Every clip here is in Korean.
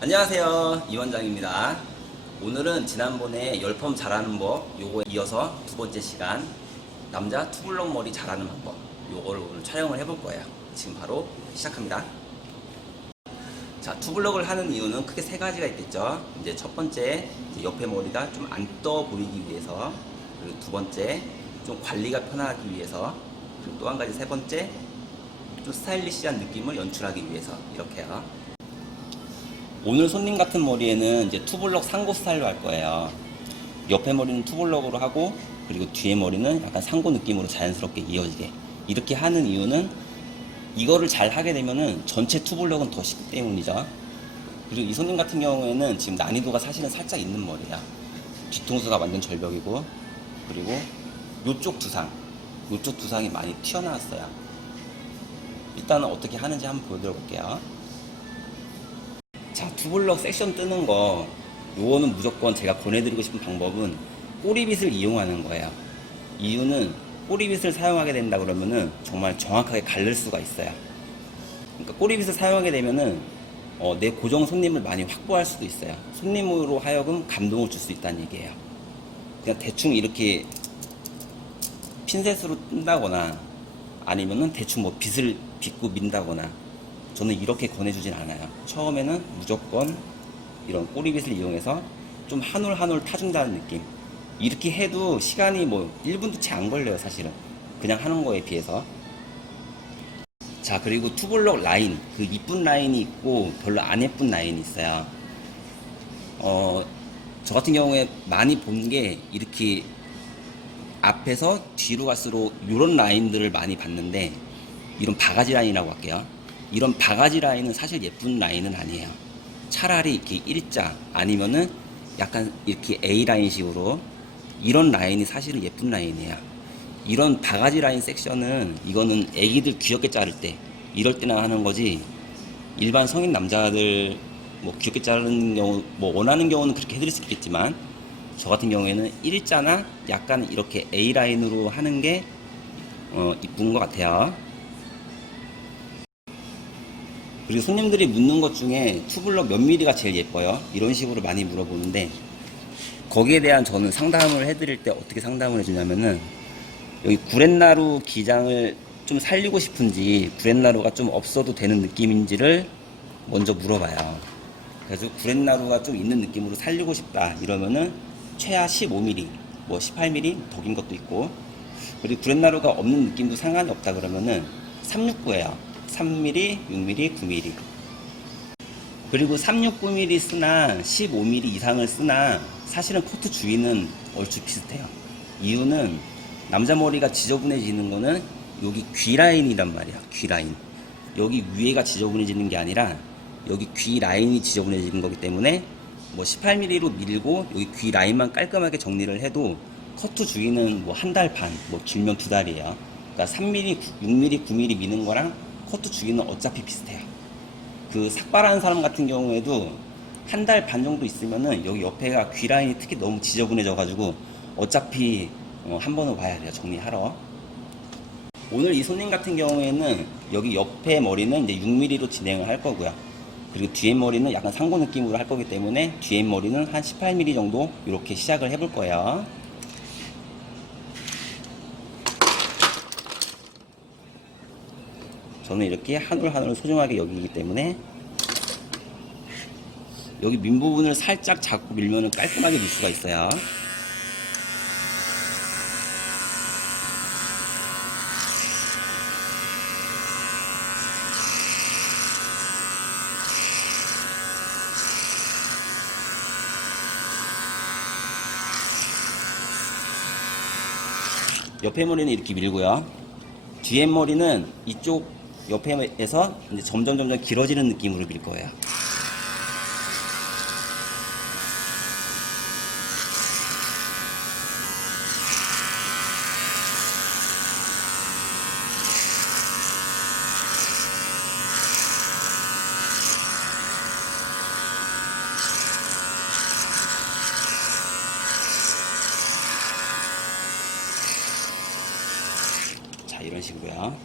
안녕하세요. 이원장입니다. 오늘은 지난번에 열펌 잘하는 법 요거에 이어서 두 번째 시간 남자 투블럭 머리 잘하는 방법 요거를 오늘 촬영을 해볼 거예요. 지금 바로 시작합니다. 자 투블럭을 하는 이유는 크게 세 가지가 있겠죠. 이제 첫 번째 이제 옆에 머리가 좀 안 떠 보이기 위해서 그리고 두 번째 좀 관리가 편하기 위해서 그리고 또 한 가지 세 번째 좀 스타일리시한 느낌을 연출하기 위해서 이렇게요 오늘 손님 같은 머리에는 이제 투블럭 상고 스타일로 할 거예요. 옆에 머리는 투블럭으로 하고 그리고 뒤에 머리는 약간 상고 느낌으로 자연스럽게 이어지게 이렇게 하는 이유는 이거를 잘 하게 되면은 전체 투블럭은 더 쉽기 때문이죠. 그리고 이 손님 같은 경우에는 지금 난이도가 사실은 살짝 있는 머리야. 뒤통수가 완전 절벽이고 그리고 요쪽 두상, 요쪽 두상이 많이 튀어나왔어요. 일단은 어떻게 하는지 한번 보여드려 볼게요. 자, 투블럭 섹션 뜨는 거, 요거는 무조건 제가 권해드리고 싶은 방법은 꼬리빗을 이용하는 거예요. 이유는 꼬리빗을 사용하게 된다 그러면은 정말 정확하게 가를 수가 있어요. 그러니까 꼬리빗을 사용하게 되면은 어, 내 고정 손님을 많이 확보할 수도 있어요. 손님으로 하여금 감동을 줄 수 있다는 얘기예요. 그냥 대충 이렇게 핀셋으로 뜬다거나 아니면은 대충 뭐 빗을 빗고 민다거나 저는 이렇게 권해주진 않아요. 처음에는 무조건 이런 꼬리빗을 이용해서 좀 한 올 한 올 타준다는 느낌. 이렇게 해도 시간이 뭐 1분도 채 안 걸려요, 사실은. 그냥 하는 거에 비해서. 자, 그리고 투블럭 라인. 그 이쁜 라인이 있고 별로 안 예쁜 라인이 있어요. 어, 저 같은 경우에 많이 본 게 이렇게 앞에서 뒤로 갈수록 이런 라인들을 많이 봤는데 이런 바가지 라인이라고 할게요. 이런 바가지 라인은 사실 예쁜 라인은 아니에요. 차라리 이렇게 일자 아니면은 약간 이렇게 A 라인식으로 이런 라인이 사실은 예쁜 라인이에요. 이런 바가지 라인 섹션은 이거는 애기들 귀엽게 자를 때 이럴 때나 하는 거지 일반 성인 남자들 뭐 귀엽게 자르는 경우 뭐 원하는 경우는 그렇게 해드릴 수 있겠지만 저 같은 경우에는 일자나 약간 이렇게 A 라인으로 하는 게 어, 이쁜 것 같아요. 그리고 손님들이 묻는 것 중에 투블럭 몇 미리가 제일 예뻐요? 이런 식으로 많이 물어보는데 거기에 대한 저는 상담을 해드릴 때 어떻게 상담을 해주냐면은 여기 구렛나루 기장을 좀 살리고 싶은지 구렛나루가 좀 없어도 되는 느낌인지를 먼저 물어봐요. 그래서 구렛나루가 좀 있는 느낌으로 살리고 싶다 이러면은 최하 15mm, 뭐 18mm 더 긴 것도 있고 그리고 구렛나루가 없는 느낌도 상관이 없다 그러면은 369예요. 3mm, 6mm, 9mm. 그리고 369mm 쓰나 15mm 이상을 쓰나 사실은 코트 주위는 얼추 비슷해요. 이유는 남자 머리가 지저분해지는 거는 여기 귀 라인이란 말이야. 귀 라인. 여기 위에가 지저분해지는 게 아니라 여기 귀 라인이 지저분해지는 거기 때문에 뭐 18mm로 밀고 여기 귀 라인만 깔끔하게 정리를 해도 커트 주위는 뭐 한 달 반, 뭐 길면 두 달이에요. 그러니까 3mm, 6mm, 9mm 미는 거랑 커트 주기는 어차피 비슷해요. 그 삭발하는 사람 같은 경우에도 한 달 반 정도 있으면은 여기 옆에가 귀 라인이 특히 너무 지저분해져 가지고 어차피 어, 한 번은 와야 돼요. 정리하러. 오늘 이 손님 같은 경우에는 여기 옆에 머리는 이제 6mm로 진행을 할 거고요. 그리고 뒤에 머리는 약간 상고 느낌으로 할 거기 때문에 뒤에 머리는 한 18mm 정도 이렇게 시작을 해볼 거예요. 저는 이렇게 한 올 한올 소중하게 여기기 때문에 여기 밑 부분을 살짝 잡고 밀면은 깔끔하게 밀 수가 있어요. 옆에 머리는 이렇게 밀고요. 뒤에 머리는 이쪽 옆에서 이제 점점 점점 길어지는 느낌으로 밀 거예요. 자, 이런 식으로요.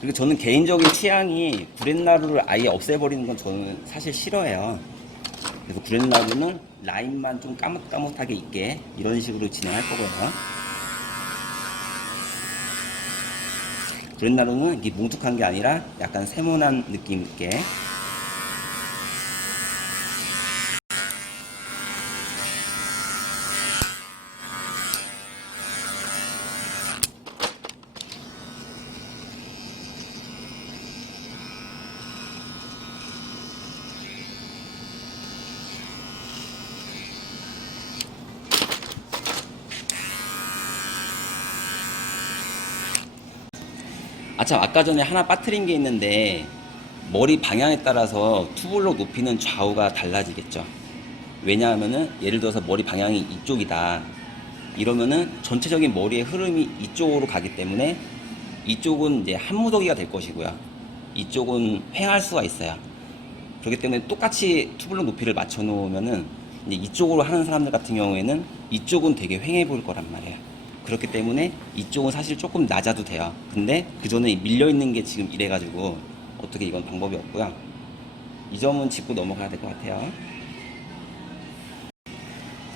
그리고 저는 개인적인 취향이 구렛나루를 아예 없애버리는 건 저는 사실 싫어해요. 그래서 구렛나루는 라인만 좀 까뭇까뭇하게 있게 이런 식으로 진행할 거고요. 구렛나루는 이게 뭉툭한 게 아니라 약간 세모난 느낌 있게 참 아까 전에 하나 빠뜨린 게 있는데 머리 방향에 따라서 투블럭 높이는 좌우가 달라지겠죠. 왜냐하면은 예를 들어서 머리 방향이 이쪽이다. 이러면은 전체적인 머리의 흐름이 이쪽으로 가기 때문에 이쪽은 이제 한 무더기가 될 것이고요. 이쪽은 횡할 수가 있어요. 그렇기 때문에 똑같이 투블럭 높이를 맞춰 놓으면은 이쪽으로 하는 사람들 같은 경우에는 이쪽은 되게 횡해 보일 거란 말이에요. 그렇기 때문에 이쪽은 사실 조금 낮아도 돼요. 근데 그 전에 밀려 있는 게 지금 이래가지고 어떻게 이건 방법이 없고요. 이 점은 짚고 넘어가야 될 것 같아요.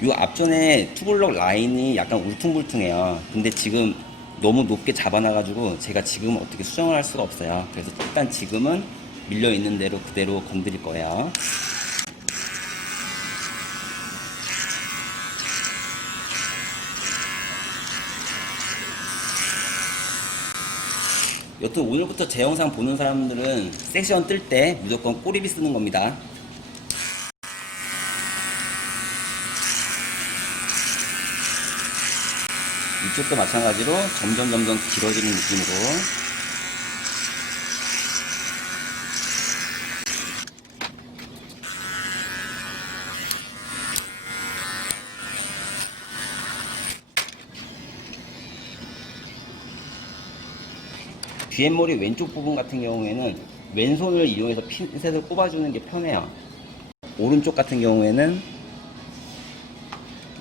이 앞전에 투블럭 라인이 약간 울퉁불퉁해요. 근데 지금 너무 높게 잡아놔가지고 제가 지금 어떻게 수정을 할 수가 없어요. 그래서 일단 지금은 밀려 있는 대로 그대로 건드릴 거예요. 여튼 오늘부터 제 영상 보는 사람들은 섹션 뜰 때 무조건 꼬리비 쓰는 겁니다. 이쪽도 마찬가지로 점점 점점 길어지는 느낌으로 뒤에머리 왼쪽 부분 같은 경우에는 왼손을 이용해서 핀셋을 꼽아주는 게 편해요. 오른쪽 같은 경우에는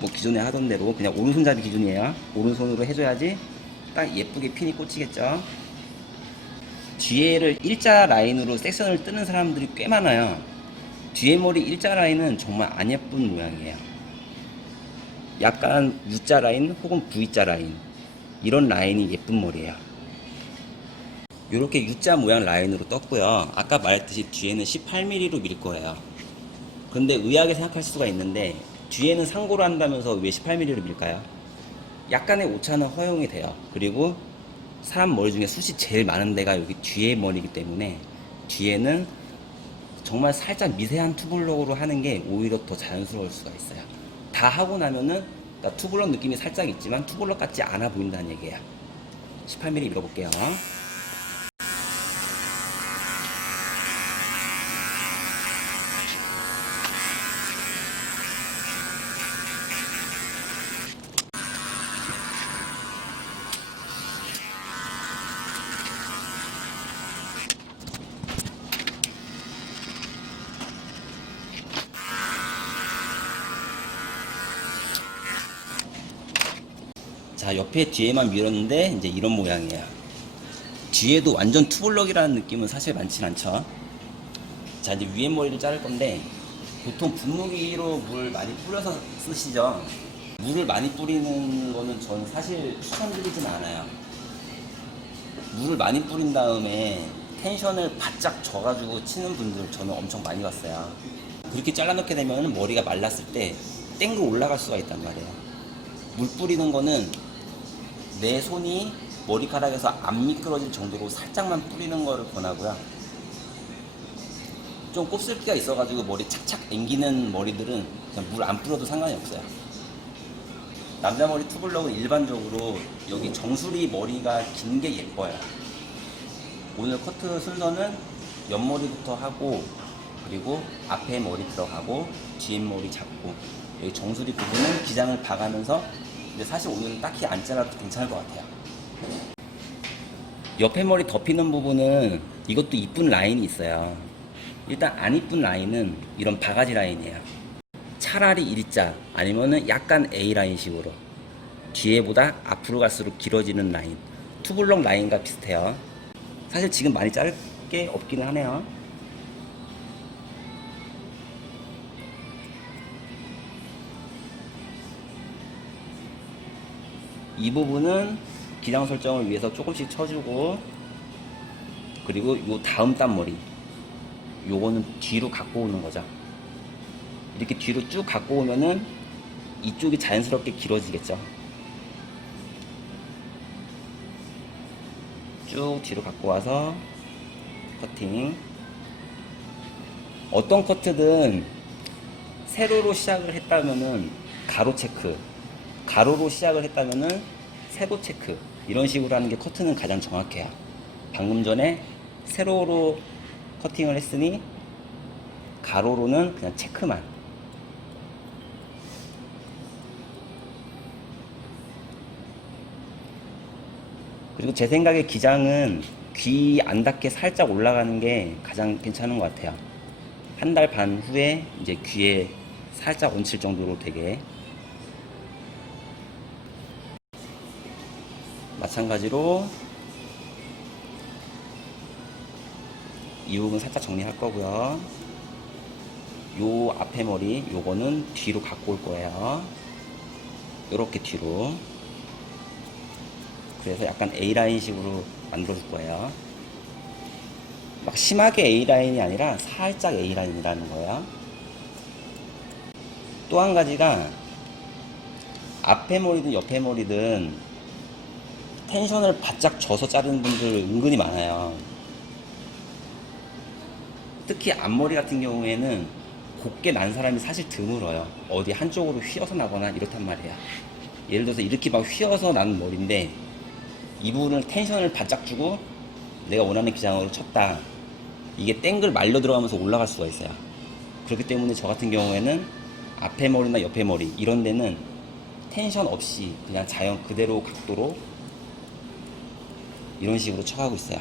뭐 기존에 하던 대로 그냥 오른손잡이 기준이에요. 오른손으로 해줘야지 딱 예쁘게 핀이 꽂히겠죠. 뒤에를 일자 라인으로 섹션을 뜨는 사람들이 꽤 많아요. 뒤에 머리 일자 라인은 정말 안 예쁜 모양이에요. 약간 U자 라인 혹은 V자 라인 이런 라인이 예쁜 머리예요. 이렇게 U자 모양 라인으로 떴고요. 아까 말했듯이 뒤에는 18mm로 밀 거예요. 근데 의아하게 생각할 수가 있는데 뒤에는 상고를 한다면서 왜 18mm로 밀까요? 약간의 오차는 허용이 돼요. 그리고 사람 머리 중에 숱이 제일 많은 데가 여기 뒤에 머리이기 때문에 뒤에는 정말 살짝 미세한 투블럭으로 하는 게 오히려 더 자연스러울 수가 있어요. 다 하고 나면은 나 투블럭 느낌이 살짝 있지만 투블럭 같지 않아 보인다는 얘기야. 18mm 밀어볼게요. 자 옆에 뒤에만 밀었는데 이제 이런 모양이에요 뒤에도 완전 투블럭이라는 느낌은 사실 많진 않죠. 자 이제 위에 머리를 자를 건데 보통 분무기로 물 많이 뿌려서 쓰시죠. 물을 많이 뿌리는 거는 저는 사실 추천드리진 않아요. 물을 많이 뿌린 다음에 텐션을 바짝 져가지고 치는 분들 저는 엄청 많이 봤어요. 그렇게 잘라놓게 되면 머리가 말랐을 때 땡글 올라갈 수가 있단 말이에요. 물 뿌리는 거는 내 손이 머리카락에서 안 미끄러질 정도로 살짝만 뿌리는 거를 권하고요. 좀 곱슬기가 있어가지고 머리 착착 앵기는 머리들은 물 안 뿌려도 상관이 없어요. 남자 머리 투블럭은 일반적으로 여기 정수리 머리가 긴 게 예뻐요. 오늘 커트 순서는 옆머리부터 하고 그리고 앞에 머리 들어가고 뒤에 머리 잡고 여기 정수리 부분은 기장을 봐가면서 근데 사실 오늘은 딱히 안 잘라도 괜찮을 것 같아요. 옆에 머리 덮이는 부분은 이것도 이쁜 라인이 있어요. 일단 안 이쁜 라인은 이런 바가지 라인이에요. 차라리 일자 아니면은 약간 A 라인식으로 뒤에보다 앞으로 갈수록 길어지는 라인 투블럭 라인과 비슷해요. 사실 지금 많이 자를 게 없기는 하네요. 이 부분은 기장 설정을 위해서 조금씩 쳐주고 그리고 요 다음 단머리 요거는 뒤로 갖고 오는 거죠. 이렇게 뒤로 쭉 갖고 오면은 이쪽이 자연스럽게 길어지겠죠. 쭉 뒤로 갖고 와서 커팅. 어떤 커트든 세로로 시작을 했다면은 가로 체크 가로로 시작을 했다면은 세로 체크 이런 식으로 하는 게 커트는 가장 정확해요 방금 전에 세로로 커팅을 했으니 가로로는 그냥 체크만 그리고 제 생각에 기장은 귀 안 닿게 살짝 올라가는 게 가장 괜찮은 것 같아요. 한 달 반 후에 이제 귀에 살짝 얹힐 정도로 되게 마찬가지로 이 부분 살짝 정리할 거고요. 요 앞에 머리 요거는 뒤로 갖고 올 거예요. 요렇게 뒤로 그래서 약간 A라인 식으로 만들어 줄 거예요. 막 심하게 A라인이 아니라 살짝 A라인이라는 거예요. 또 한 가지가 앞에 머리든 옆에 머리든 텐션을 바짝 져서 자르는 분들 은근히 많아요. 특히 앞머리 같은 경우에는 곱게 난 사람이 사실 드물어요. 어디 한쪽으로 휘어서 나거나 이렇단 말이에요. 예를 들어서 이렇게 막 휘어서 난 머리인데 이 부분을 텐션을 바짝 주고 내가 원하는 기장으로 쳤다. 이게 땡글 말려 들어가면서 올라갈 수가 있어요. 그렇기 때문에 저 같은 경우에는 앞에 머리나 옆에 머리 이런 데는 텐션 없이 그냥 자연 그대로 각도로 이런 식으로 쳐가고 있어요.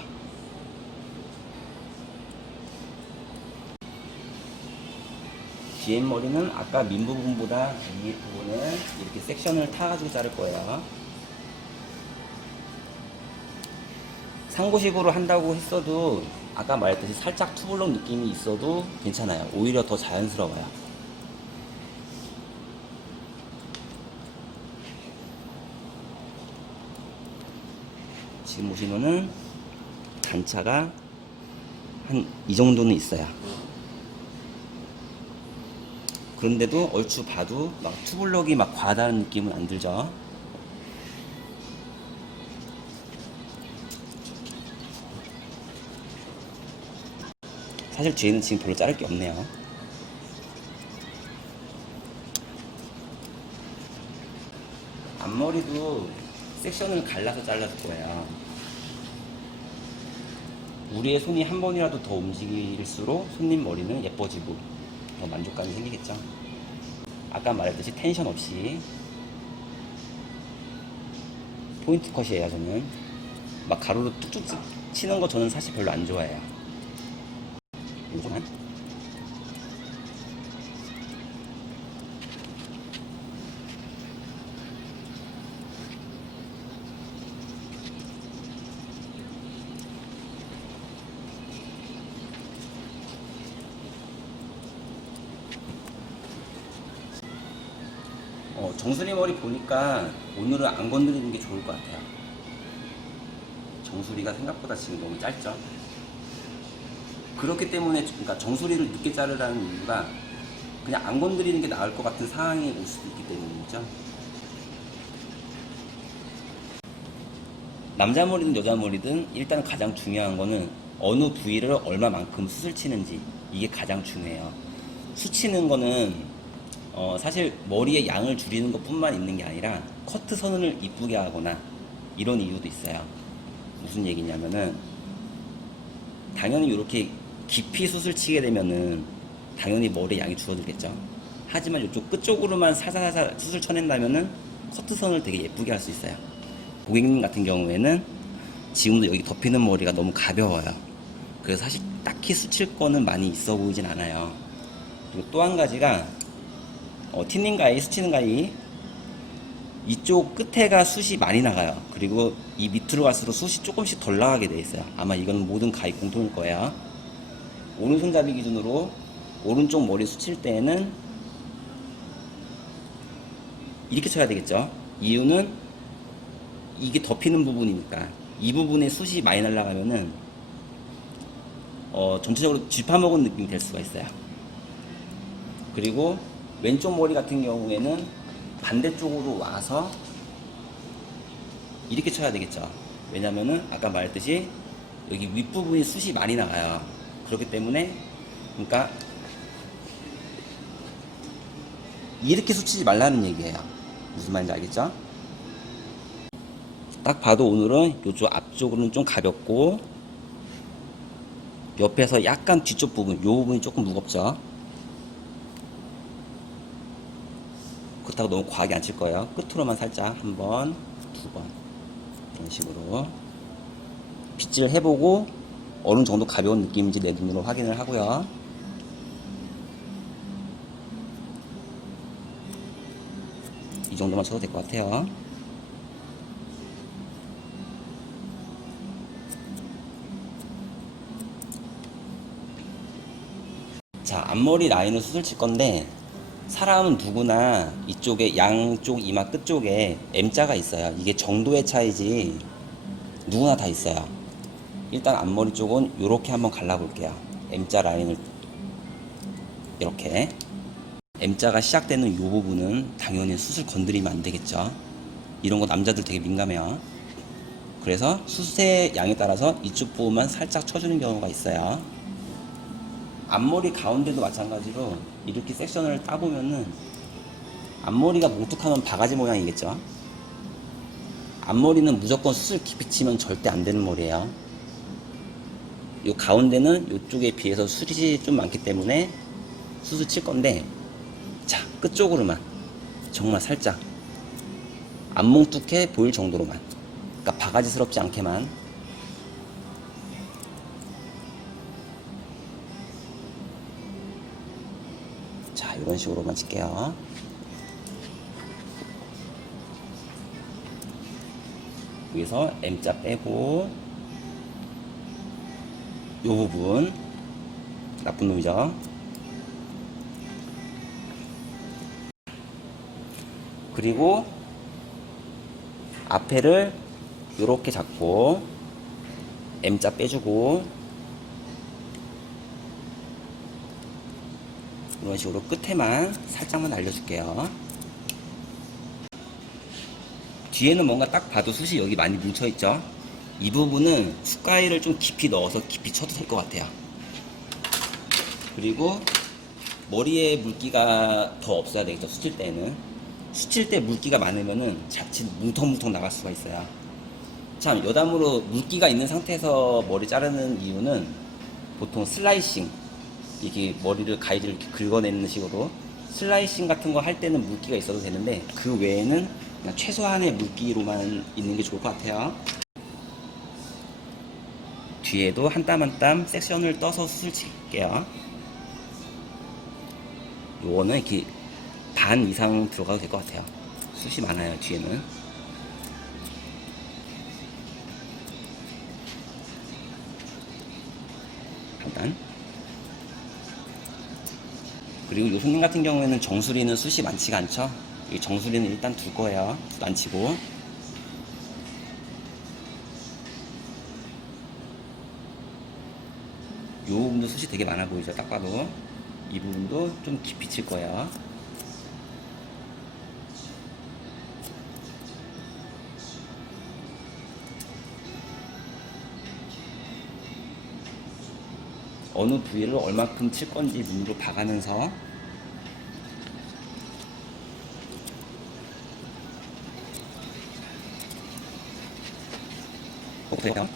뒤에 머리는 아까 민 부분보다 위 부분을 이렇게 섹션을 타가지고 자를 거예요. 상고식으로 한다고 했어도 아까 말했듯이 살짝 투블럭 느낌이 있어도 괜찮아요. 오히려 더 자연스러워요. 지금 보시면은 단차가 한 이 정도는 있어요. 그런데도 얼추 봐도 막 투블럭이 막 과다한 느낌은 안 들죠. 사실 뒤에는 지금 별로 자를 게 없네요. 앞머리도 섹션을 갈라서 잘라줄 거예요. 우리의 손이 한 번이라도 더 움직일수록 손님 머리는 예뻐지고 더 만족감이 생기겠죠. 아까 말했듯이 텐션 없이 포인트 컷이에요, 저는. 막 가로로 뚝뚝 치는 거 저는 사실 별로 안 좋아해요. 요즘은. 어, 정수리 머리 보니까 오늘은 안 건드리는 게 좋을 것 같아요. 정수리가 생각보다 지금 너무 짧죠? 그렇기 때문에 그러니까 정수리를 늦게 자르라는 이유가 그냥 안 건드리는 게 나을 것 같은 상황이 올 수도 있기 때문이죠. 남자 머리든 여자 머리든 일단 가장 중요한 거는 어느 부위를 얼마만큼 수술 치는지 이게 가장 중요해요. 수치는 거는 어, 사실 머리의 양을 줄이는 것 뿐만 있는 게 아니라 커트 선을 이쁘게 하거나 이런 이유도 있어요. 무슨 얘기냐면은 당연히 이렇게 깊이 수술 치게 되면은 당연히 머리 양이 줄어들겠죠. 하지만 이쪽 끝쪽으로만 사사사사 수술 쳐낸다면은 커트 선을 되게 예쁘게 할 수 있어요. 고객님 같은 경우에는 지금도 여기 덮이는 머리가 너무 가벼워요. 그래서 사실 딱히 수칠 거는 많이 있어 보이진 않아요. 그리고 또 한 가지가 어, 틴닝 가위, 스치는 가위 이쪽 끝에가 숱이 많이 나가요. 그리고 이 밑으로 갈수록 숱이 조금씩 덜 나가게 돼 있어요. 아마 이건 모든 가입 공통일 거예요. 오른손잡이 기준으로 오른쪽 머리 수칠 때에는 이렇게 쳐야 되겠죠. 이유는 이게 덮이는 부분이니까 이 부분에 숱이 많이 날아가면은 어, 전체적으로 쥐파먹은 느낌이 될 수가 있어요. 그리고 왼쪽 머리 같은 경우에는 반대쪽으로 와서 이렇게 쳐야 되겠죠. 왜냐면은 아까 말했듯이 여기 윗부분이 숱이 많이 나가요. 그렇기 때문에 그러니까 이렇게 숱치지 말라는 얘기예요. 무슨 말인지 알겠죠? 딱 봐도 오늘은 이쪽 앞쪽으로는 좀 가볍고 옆에서 약간 뒤쪽 부분, 요 부분이 조금 무겁죠. 그렇다고 너무 과하게 안 칠 거예요. 끝으로만 살짝 한 번, 두 번. 이런 식으로. 빗질 해보고 어느 정도 가벼운 느낌인지 내 눈으로 확인을 하고요. 이 정도만 쳐도 될 것 같아요. 자, 앞머리 라인을 수술 칠 건데 사람은 누구나 이쪽에 양쪽 이마 끝쪽에 M자가 있어요. 이게 정도의 차이지 누구나 다 있어요. 일단 앞머리 쪽은 이렇게 한번 갈라볼게요. M자 라인을 이렇게 M자가 시작되는 이 부분은 당연히 수술 건드리면 안 되겠죠. 이런 거 남자들 되게 민감해요. 그래서 수술의 양에 따라서 이쪽 부분만 살짝 쳐주는 경우가 있어요. 앞머리 가운데도 마찬가지로 이렇게 섹션을 따보면은 앞머리가 뭉툭하면 바가지 모양이겠죠. 앞머리는 무조건 수술 깊이 치면 절대 안 되는 머리예요. 요 가운데는 이쪽에 비해서 수리 좀 많기 때문에 수술 칠 건데 자 끝쪽으로만 정말 살짝 안 뭉툭해 보일 정도로만 그러니까 바가지스럽지 않게만 이런 식으로만 칠게요. 여기서 M자 빼고 요 부분. 나쁜 놈이죠? 그리고 앞에를 이렇게 잡고 M자 빼주고 이런 식으로 끝에만 살짝만 알려줄게요. 뒤에는 뭔가 딱 봐도 숱이 여기 많이 뭉쳐있죠? 이 부분은 숟가위를 좀 깊이 넣어서 깊이 쳐도 될 것 같아요. 그리고 머리에 물기가 더 없어야 되겠죠, 수칠 때는. 수칠 때 물기가 많으면은 자칫 뭉텅뭉텅 나갈 수가 있어요. 참, 여담으로 물기가 있는 상태에서 머리 자르는 이유는 보통 슬라이싱, 이게 머리를 가위를 이렇게 긁어내는 식으로 슬라이싱 같은 거 할 때는 물기가 있어도 되는데 그 외에는 그냥 최소한의 물기로만 있는 게 좋을 것 같아요. 뒤에도 한 땀 한 땀 섹션을 떠서 수술 칠게요. 요거는 이렇게 반 이상 들어가도 될 것 같아요. 숱이 많아요, 뒤에는. 그리고 요 손님 같은 경우에는 정수리는 숱이 많지가 않죠. 이 정수리는 일단 둘 거예요. 안 치고. 요 부분도 숱이 되게 많아 보이죠. 딱 봐도. 이 부분도 좀 깊이 칠 거예요. 어느 부위를 얼마큼 칠 건지 눈으로 봐가면서 어때요?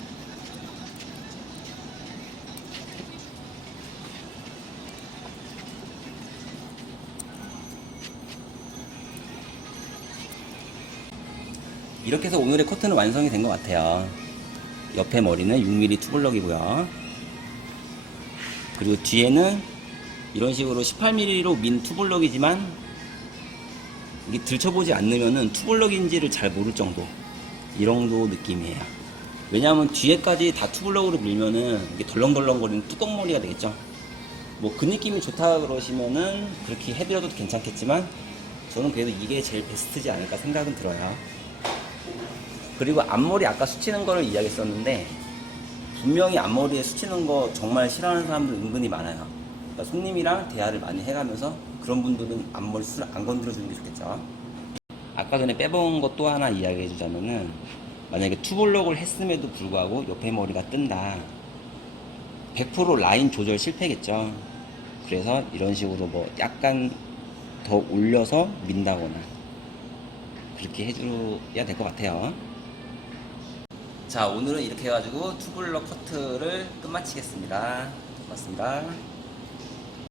이렇게 해서 오늘의 커트는 완성이 된 것 같아요. 옆에 머리는 6mm 투블럭이고요. 그리고 뒤에는 이런 식으로 18mm로 민 투블럭이지만 이게 들춰보지 않으면은 투블럭인지를 잘 모를 정도 이 정도 느낌이에요. 왜냐하면 뒤에까지 다 투블럭으로 밀면은 이게 덜렁덜렁거리는 뚜껑머리가 되겠죠. 뭐 그 느낌이 좋다 그러시면은 그렇게 해드려도 괜찮겠지만 저는 그래도 이게 제일 베스트지 않을까 생각은 들어요. 그리고 앞머리 아까 스치는 거를 이야기했었는데 분명히 앞머리에 스치는 거 정말 싫어하는 사람들 은근히 많아요. 그러니까 손님이랑 대화를 많이 해가면서 그런 분들은 앞머리 술안 건드려 주는 게 좋겠죠. 아까 전에 빼본 것 또 하나 이야기해 주자면은 만약에 투블럭을 했음에도 불구하고 옆에 머리가 뜬다. 100% 라인 조절 실패겠죠. 그래서 이런 식으로 뭐 약간 더 올려서 민다거나 그렇게 해줘야 될 것 같아요. 자, 오늘은 이렇게 해가지고 투블럭 커트를 끝마치겠습니다. 고맙습니다.